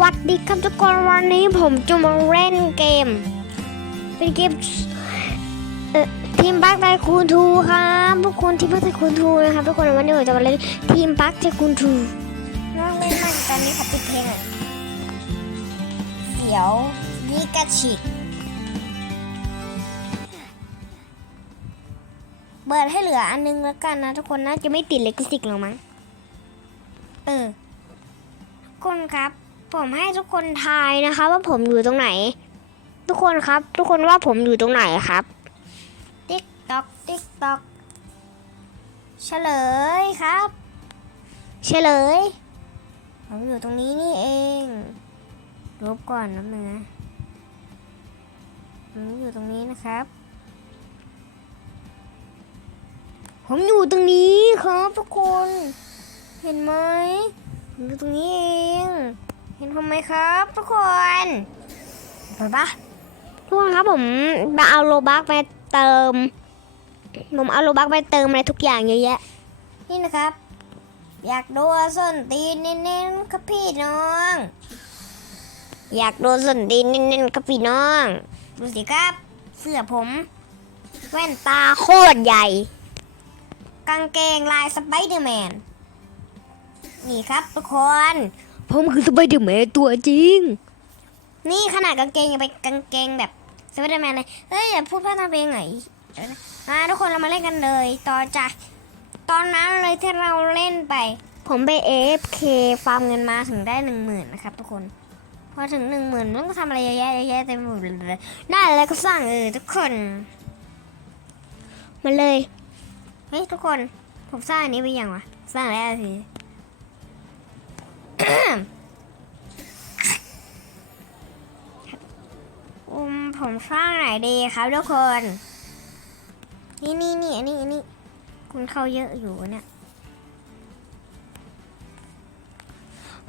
วัสดีครับทุกคนวันนี้ผมจะมาเล่นเกม เป็นเกมทีมบักไดคูณทูครับทุกคนทีมบักไดคูณทูนะครับทุกคนวันนี้ผมจะมาเล่นทีมบักไดคูณทูน้องเล่นมันตอนนี้เขาปิดเพลงอะเดี๋ยวนี่กระชิกเบิดให้เหลืออันนึงแล้วกันนะทุกคนน่าจะไม่ติดเลกสิกหรอมั้งเออคนครับ ผมให้ทุกคนทายนะคะ ว่าผมอยู่ตรงไหน ทุกคนครับ ทุกคนว่าผมอยู่ตรงไหนครับ ติ๊กตอกติ๊กตอกเฉลยครับ เฉลยผมอยู่ตรงนี้นี่เองลบก่อนนะมึงนะผมอยู่ตรงนี้นะครับ ผมอยู่ตรงนี้ครับทุกคน เห็นไหมอยู่ตรงนี้เอง เห็นทำไมครับ ทุกคนไปปะทุกคนครับผมมาเอาโลบักไปเติม ผมเอาโลบักไปเติมอะไรทุกอย่างเยอะแยะ นี่นะครับ อยากดูส้นตีนเน้นๆครับพี่น้อง อยากดูส้นตีนเน้นๆครับพี่น้อง ดูสิครับ เสื้อผม แว่นตาโคตรใหญ่ กางเกงลายสไปเดอร์แมน นี่ครับทุกคน ผมคือสไปเดอร์แมนตัวจริง นี่ขนาดกางเกงยังเป็นกางเกงแบบสไปเดอร์แมนเลยเฮ้ยอย่าพูดพลาดทางเพลงไหนเดี๋ยวนะมาทุกคนเรามาเล่นกันเลย ต่อจากตอนนั้นเลยที่เราเล่นไป ผมไป AFK ฟาร์มเงินมาถึงได้หนึ่งหมื่นนะครับทุกคนพอถึงหนึ่งหมื่นมันก็ทำอะไรเยอะแยะเยอะแยะเต็มหมดเลยได้แล้วก็สร้างเออทุกคน มาเลย เฮ้ยทุกคน ผมสร้างอันนี้ไปยังวะ สร้างแล้วสิ อืมผมสร้างไหนดีครับทุกคน นี่นี่นี่อันนี้อันนี้คุณเข้าเยอะอยู่เนี่ย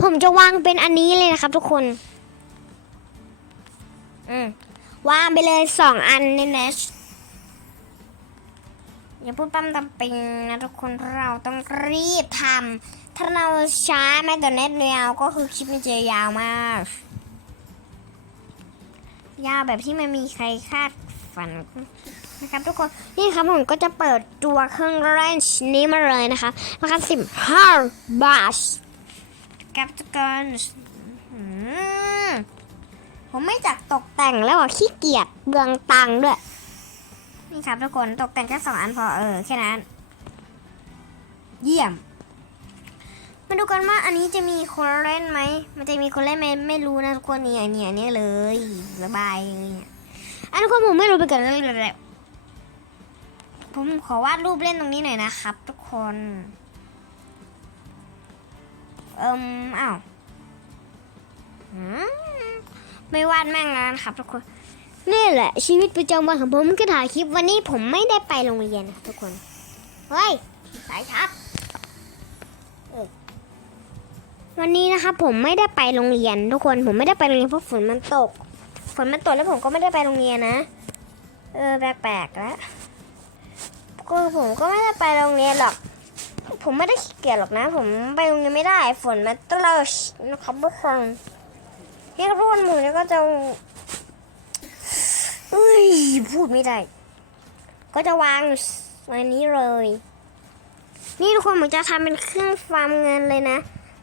ผมจะวางเป็นอันนี้เลยนะครับทุกคน อืมวางไปเลยสองอันในเนช อย่าพูดปั๊มตำปิงนะทุกคนเพราะเราต้องรีบทำถ้าเราช้าแม้แต่เน็ตยาวก็คือคลิปมันจะยาวมาก ยาวแบบที่ไม่มีใครคาดฝันนะครับทุกคนนี่ครับผมก็จะเปิดตัวเครื่องเล่นนี้มาเลยนะคะราคาสิบห้าบาทกับทุกคนอืมผมไม่จักตกแต่งแล้วอะขี้เกียจเบืองตังค์ด้วย นี่ครับทุกคนตกแต่งแค่สองอันพอเออแค่นั้น เยี่ยม มาดูกันว่าอันนี้จะมีคนเล่นไหม มันจะมีคนเล่นไหมไม่รู้นะทุกคนเนี่ยเนี่ยเนี่ยเลยสบายเลยเนี่ยอันทุกคนผมไม่รู้ไปก่อนเลยเลยผมขอวาดรูปเล่นตรงนี้หน่อยนะครับ ทุกคน เอิมอ้าวไม่วาดแม่งแล้วนะครับทุกคน นี่แหละ ชีวิตประจำวันของผมก็ถ่ายคลิปวันนี้ผมไม่ได้ไปโรงเรียนนะทุกคน เฮ้ย สายชับวันนี้นะครับผมไม่ได้ไปโรงเรียน ทุกคนผมไม่ได้ไปโรงเรียนเพราะฝนมันตก ฝนมันตกแล้วผมก็ไม่ได้ไปโรงเรียนนะ เออแปลกๆแล้วก็ผมก็ไม่ได้ไปโรงเรียนหรอก ผมไม่ได้ขี้เกียจหรอกนะ ผมไปโรงเรียนไม่ได้ ฝนมันตลกนะครับทุกคนนี่ครับทุกคนผมเนี่ยก็จะ เอ้ยพูดไม่ได้ ก็จะวางไว้นี้เลย นี่ทุกคนผมจะทำเป็นเครื่องฟาร์มเงินเลยนะ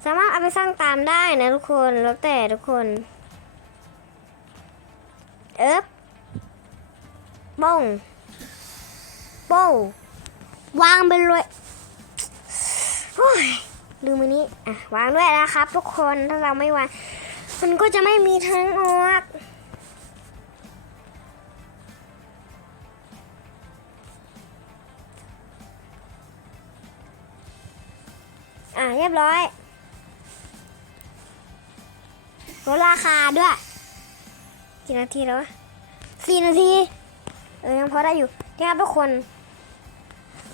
สามารถเอาไปสร้างตามได้นะทุกคนแล้วแต่ทุกคนเอ๊บบ้งโป้งวางไปเลยโอ้ยลืมอันนี้อะวางด้วยนะครับ ทุกคนถ้าเราไม่วางมันก็จะไม่มีทางออก อะเรียบร้อยลดราคาด้วย กี่นาทีแล้ววะสี่นาที เออยังพอได้อยู่นี่ครับทุกคน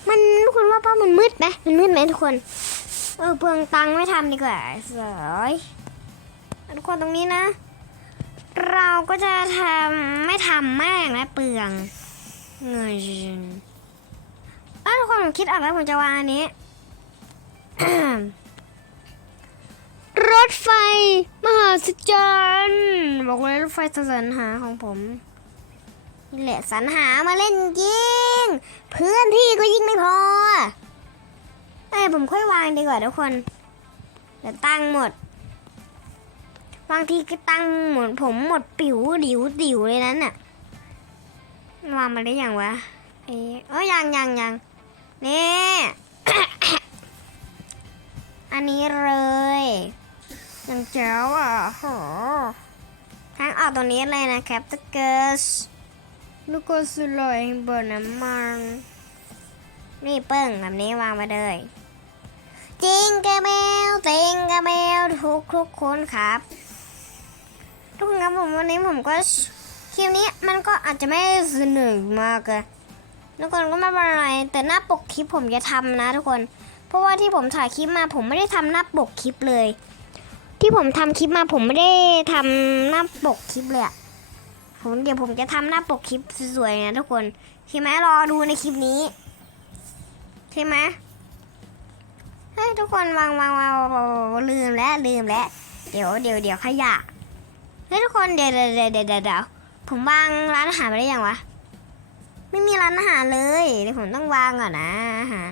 มันทุกคนว่าป้ามันมืดไหมมันมืดไหมทุกคน เออเปลืองตังค์ไม่ทำดีกว่าสวยทุกคนตรงนี้นะ เราก็จะทำไม่ทำมากนะเปลืองเงินอ้าวทุกคนผมคิดออกแล้วผมจะวางอันนี้ รถไฟ มหาศจรรย์บอกเลยรถไฟสรรหาของผมนี่แหละสรรหามาเล่นยิงเพื่อนที่ก็ยิงไม่พอเอ้ผมค่อยวางดีกว่าทุกคนเดี๋ยวตั้งหมด บางทีก็ตั้งหมดผมหมดปิ๋วดิวดิวเลยนั้นน่ะวางมาได้ยังวะเอ๊ะเอ้ยยังยังยังนี่ันนี้เลยยังเจ๋วอะโหทางออกตรงนี้เลยนะครับตะเกิสลูกก็สุดลอยเบอร์น้ำมันนี่เปิ้งแบบนี้วางมาเลยจิงกระเบลจิงกระเบลทุกทุกคนครับ ทุกคนครับผมวันนี้ผมก็คลิปนี้มันก็อาจจะไม่สนุกมากเลยทุกคนก็ไม่เป็นไรแต่หน้าปกคลิปผมจะทำนะทุกคน เพราะว่าที่ผมถ่ายคลิปมาผมไม่ได้ทำหน้าปกคลิปเลย ที่ผมทำคลิปมาผมไม่ได้ทำหน้าปกคลิปเลยอะผมเดี๋ยวผมจะทำหน้าปกคลิปสวยๆนะทุกคนใช่ไหมรอดูในคลิปนี้ใช่ไหมเฮ้ยทุกคนวางวางวางลืมแล้วลืมแล้วเดี๋ยวเดี๋ยวเดี๋ยวขยะเฮ้ยทุกคนเดี๋ยวเดี๋ยวเดี๋ยวเดี๋ยวเดี๋ยวผมวางร้านอาหารไปได้ยังวะ ไม่มีร้านอาหารเลยเดี๋ยวผมต้องวางก่อนนะอาหาร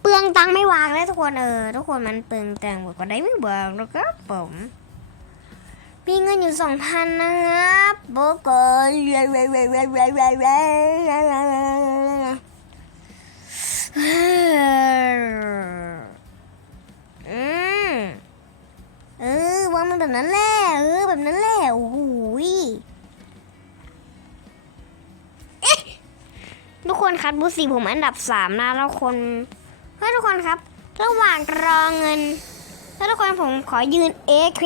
เปลืองตังไม่วางเลยทุกคนเออทุกคนมันเปลืองตังค์หมดก็ได้ไม่เบิกแล้วก็ผมมีเงินอยู่สองพันนะครับโบกอนเว้ยเว้ยเว้ยเว้ยเว้ยเว้ยเว้ยอืมเออวางมันแบบนั้นแหละเออแบบนั้นแหละโอ้โหยเอ๊ะทุกคนครับดูสิผมอันดับสามนะแล้วคน เฮ้ยทุกคนครับ ระหว่างรอเงินแล้วทุกคนผมขอยืน AFK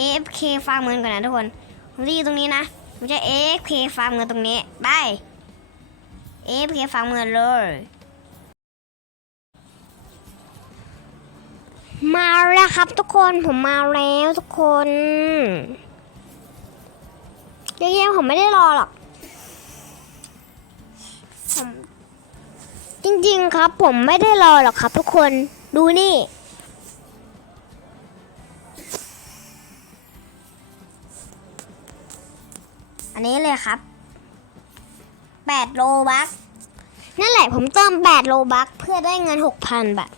AFK ฟาร์มเงินก่อนนะทุกคน ผมจะอยู่ตรงนี้นะ ผมจะ AFK ฟาร์มเงินตรงนี้ได้ AFK ฟาร์มเงินเลยมาแล้วครับทุกคนผมมาแล้วทุกคนเยังๆผมไม่ได้รอหรอก ริง ๆ ครับ ผมไม่ได้รอหรอกครับ ทุกคนดูนี่ อันนี้เลยครับ8โลบักนั่นแหละผมเติม8โลบักเพื่อได้เงิน 6,000 บาท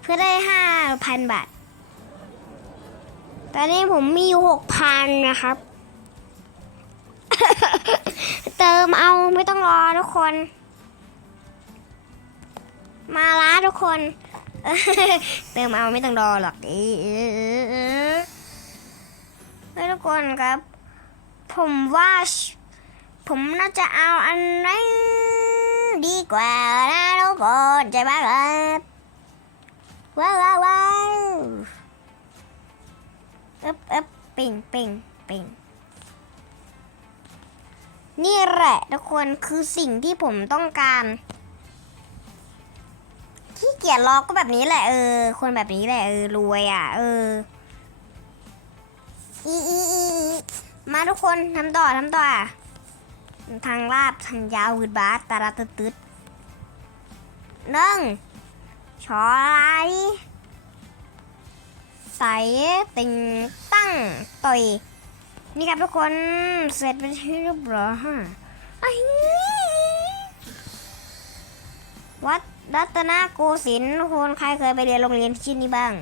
เพื่อได้ 5,000 บาท ตอนนี้ผมมีอยู่ 6,000 นะครับ เติมเอาไม่ต้องรอทุกคน มาละทุกคน เติมเอาไม่ต้องรอหรอกเออเฮ้ยทุกคนครับ ผมว่า ผมน่าจะเอาอันนั้นดีกว่านะทุกคนใจบ้าครับว้าวว้าวว้าวเอ๊บเอ๊บปิงปิงปิงนี่แหละทุกคนคือสิ่งที่ผมต้องการ ขี้เกียจรอก็แบบนี้แหละเออ คนแบบนี้แหละเออรวยอะ เอออีอีอีมาทุกคนทำต่อทำต่อทางลาดทางยาววืดบาสตาราตึดตึดหนึ่งชอไลใสติงตั้งต่อยนี่ครับทุกคนเสร็จเป็นที่เรียบร้อยฮะไอ้ วัดรัตนโกสินทร์ทุกคนใครเคยไปเรียนโรงเรียนที่นี่บ้าง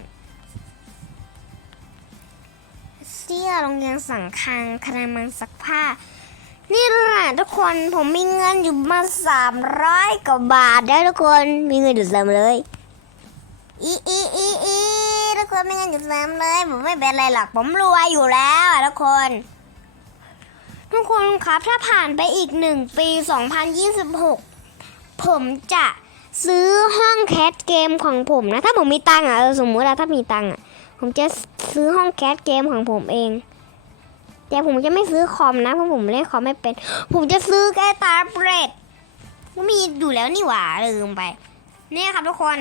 เสื้อโรงเรียนสังคังคณะมังซักผ้า นี่แหละทุกคนผมมีเงินอยู่มาสามร้อยกว่าบาทได้ทุกคนมีเงินอยู่เต็มเลยอีอีอีอีทุกคนมีเงินอยู่เต็มเลยผมไม่เป็นไรหรอกผมรวยอยู่แล้วอะทุกคนทุกคนครับถ้าผ่านไปอีกหนึ่งปี 2026 ผมจะ ซื้อห้องแคสเกมของผมนะ ถ้าผมมีตังค์อะเออสมมติว่าถ้ามีตังค์อะ ผมจะซื้อห้องแคสเกมของผมเอง แต่ผมจะไม่ซื้อคอมนะเพราะผมเล่นคอมไม่เป็น ผมจะซื้อแค่ตาเบรดก็มีอยู่แล้วนี่หว่าลืมไป เนี่ยครับทุกคน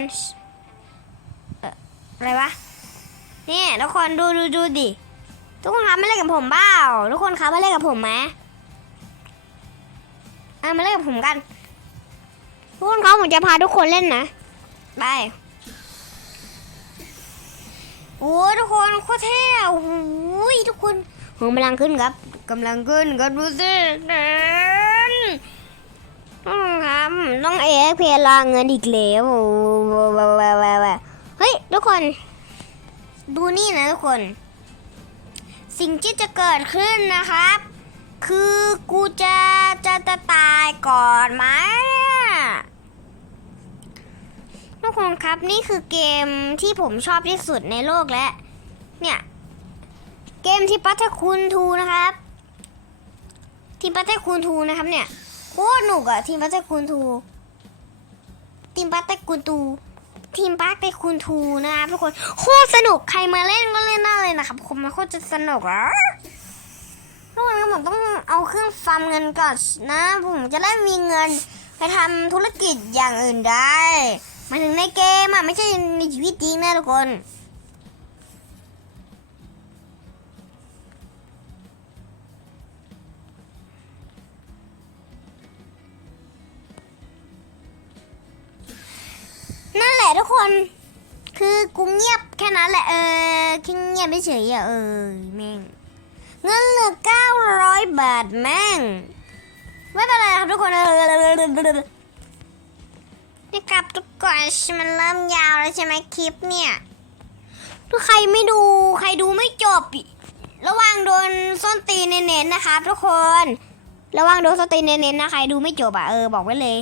เอ่ออะไรวะเนี่ยทุกคนดูดูดูดิทุกคนครับมาเล่นกับผมเปล่าทุกคนครับมาเล่นกับผมไหมอะมาเล่นกับผมกัน ทุกคนครับผมจะพาทุกคนเล่นนะไปโอ้ยทุกคนโคตรเท่อะโอ้โหทุกคนหัวกำลังขึ้นครับกำลังขึ้นครับดูสินั่นครับต้องเอฟเพลาเงินอีกแล้วโอ้โหเฮ้ยทุกคน ดูนี่นะทุกคน สิ่งที่จะเกิดขึ้นนะครับ คือกูจะจะจะตายก่อนไหม ทุกครับนี่คือเกมที่ผมชอบที่สุดในโลกและ เนี่ย เกมที่ปัตตคูณทูนะครับ ทีมปัตตคูณทูนะครับเนี่ยโคตรหนุกอะทีมปัตตคูณทูทีมปัตตคูณทูทีมปัตตคูณทูนะครับทุกคนโคตรสนุกใครมาเล่นก็เล่นได้เลยนะครับผมมันโคตรจะสนุกอะทุกคนผมต้องเอาเครื่องฟาร์มเงินก่อนนะ ผมจะได้มีเงินไปทำธุรกิจอย่างอื่นได้ หมายถึงในเกมอะ ไม่ใช่ในชีวิตจริงนะทุกคนนั่นแหละทุกคน คือกูเงียบแค่นั้นแหละ เออแค่เงียบเฉยอะเออแม่ง เงินเหลือ900บาทแม่ง ไม่เป็นไรครับทุกคนนี่ ครับทุกคนมันเริ่มยาวแล้วใช่ไหมคลิปเนี่ยถ้าใครไม่ดูใครดูไม่จบ ระวังโดนส้นตีนเน้นๆนะครับทุกคน ระวังโดนส้นตีนเน้นๆนะใครดูไม่จบอะเออบอกไว้เลย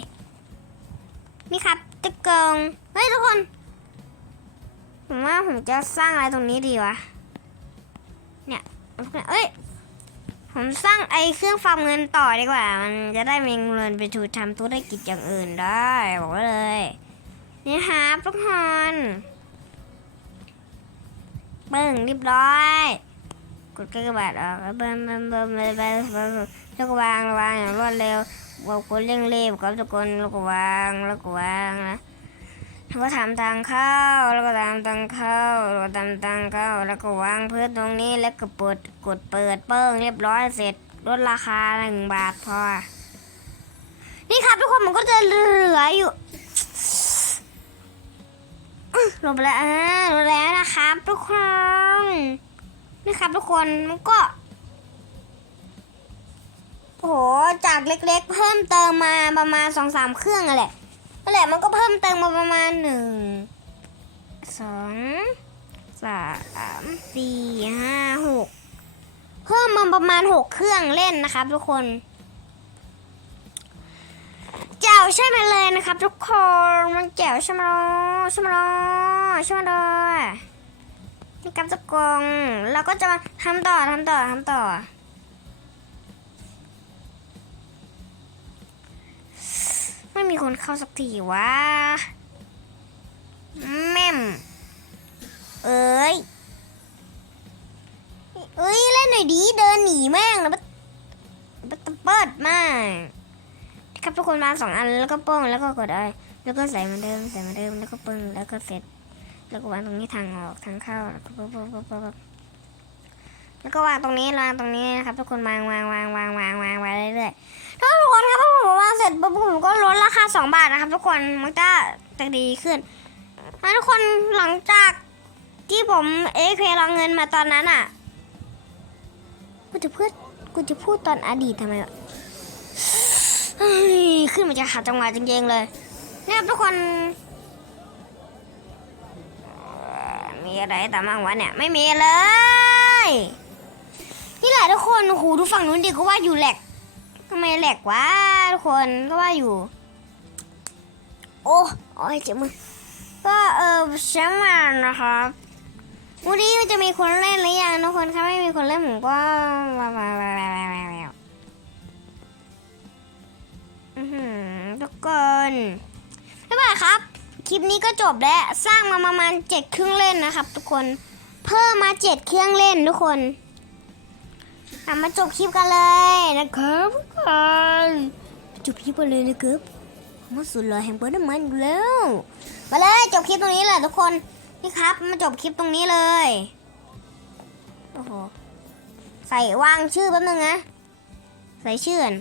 นี่ครับตะกงเฮ้ยทุกคนผมว่าผมจะสร้างอะไรตรงนี้ดีวะเนี่ยเอ้ย ผมสร้างไอ้เครื่องฟาร์มเงินต่อดีกว่า มันจะได้มีเงินไปถูกทำธุรกิจอย่างอื่นได้ บอกไว้เลย นี่ฮะทุกคนเบิ้งเรียบร้อย กดกระบาดออกเบิ้มเบิ้มเบิ้มเบิ้มเบิ้มเบิ้มแล้วก็วางวางอย่างรวดเร็วบอกคนเร่งรีบครับทุกคนแล้วก็วางแล้วก็วางนะ แล้วก็ทำทางเข้า แล้วก็ทำทางเข้า แล้วก็ทำทางเข้า แล้วก็วางพื้นตรงนี้ แล้วก็เปิด กดเปิดเปิ้งเรียบร้อยเสร็จ ลดราคาหนึ่งบาทพอ นี่ครับทุกคนมันก็จะเหลืออยู่ลงไปแล้วอ่าลงแล้วนะครับทุกคนนี่ครับทุกคนมันก็โอ้โหจากเล็กๆ เพิ่มเติมมาประมาณสองสามเครื่องอะแหละ นั่นแหละมันก็เพิ่มเติมมาประมาณหนึ่งสองสามสี่ห้าหกเพิ่มมาประมาณหกเครื่องเล่นนะครับทุกคนแจ๋วใช่ไหมเลยนะครับทุกคนมันแจ๋วใช่ไหมล่ะใช่ไหมล่ะใช่ไหมล่ะนี่ครับทุกคนเราก็จะมาทำต่อทำต่อทำต่อ ไม่มีคนเข้าสักทีวะแม่มเอ้ยเอ้ยเล่นหน่อยดีเดินหนีแม่งแล้วมันมันเปิดมากครับทุกคนมาสองอันแล้วก็ป้องแล้วก็กดไรแล้วก็ใส่มือนเดิมใส่มือนเดิมแล้วก็ปึ้งแล้วก็เสร็จ แล้วก็วางตรงนี้ทางออกทางเข้าแล้วก็ปุ๊บปุ๊บปุ๊บปุ๊บ แล้วก็วางตรงนี้วางตรงนี้นะครับทุกคนวางวางวางวางวางวางไว้เรื่อยๆถ้าทุกคนครับผมวางเสร็จปุ๊บผมก็ลดราคาสองบาทนะครับ ทุกคนมันก็จะดีขึ้นถ้าทุกคนหลังจากที่ผมเอเพลองเงินมาตอนนั้นอะกูจะพูดกูจะพูดตอนอดีตทำไมวะเฮ้ยขึ้นมาจะขาดจังหวะจริงๆเลยนี่ครับทุกคนมีอะไรตามมางวะเนี่ย ไม่มีเลย นี่แหละทุกคนโอ้โหดูฝั่งนู้นดิก็ว่าอยู่แหลกทำไมแหลกวะทุกคนก็ว่าอยู่ โอ้โอ้ยเจ็บมือก็เออใช่ไหมนะครับวันนี้จะมีคนเล่นหรือยังทุกคนถ้าไม่มีคนเล่นผมก็ว้าวว้าวว้าวว้าวว้าวว้วทุกคนบ๊ายบายครับ คลิปนี้ก็จบแล้ว สร้างมาประมาณเจ็ดเครื่องเล่นนะครับ ทุกคน เพิ่มมาเจ็ดเครื่องเล่นทุกคน อะมาจบคลิปกันเลยนะครับทุกคนจบคลิปกันเลยนะครับมาสุดเลยแห่งเปิดน้ำมันอยู่แล้วมาเลยจบคลิปตรงนี้เลยทุกคนนี่ครับมาจบคลิปตรงนี้เลยโอ้โหใส่วางชื่อแป๊บนึงนะใส่ชื่อน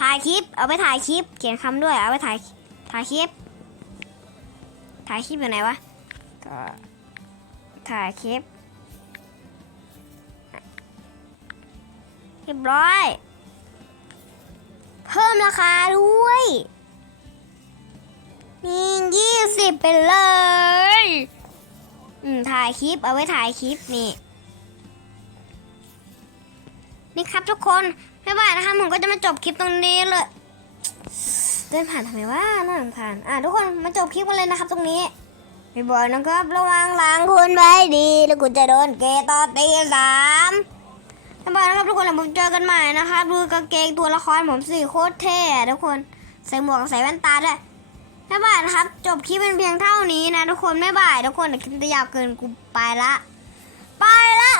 ถ่ายคลิปเอาไปถ่ายคลิป เขียนคำด้วยเอาไปถ่ายถ่ายคลิป ถ่ายคลิปอยู่ไหนวะถ่ายคลิป รียบร้อย เพิ่มราคาด้วยนี่ยี่สิบไปเลย อืม ถ่ายคลิป เอาไว้ถ่ายคลิปนี่ นี่ครับทุกคนไม่บ่านะคะผมก็จะมาจบคลิปตรงนี้เลยเดินผ่านทำไมว่าน่ารำคาญอะทุกคนมาจบคลิปกันเลยนะครับตรงนี้ไม่บ่อยนะครับ ระวังหลังคุณไว้ดี แล้วคุณจะโดนเกย์ต่อตีสาม ไม่บ่อยนะครับทุกคนแล้วผมเจอกันใหม่นะครับดูกางเกงตัวละครผมสี่โคตรเท่ทุกคนใส่หมวกใส่แว่นตาด้วยไม่บ่ายนะครับ จบคลิปเป็นเพียงเท่านี้นะ ทุกคนไม่บ่าย ทุกคนเดี๋ยวคลิปจะยาวเกินกูไปละ ไปละ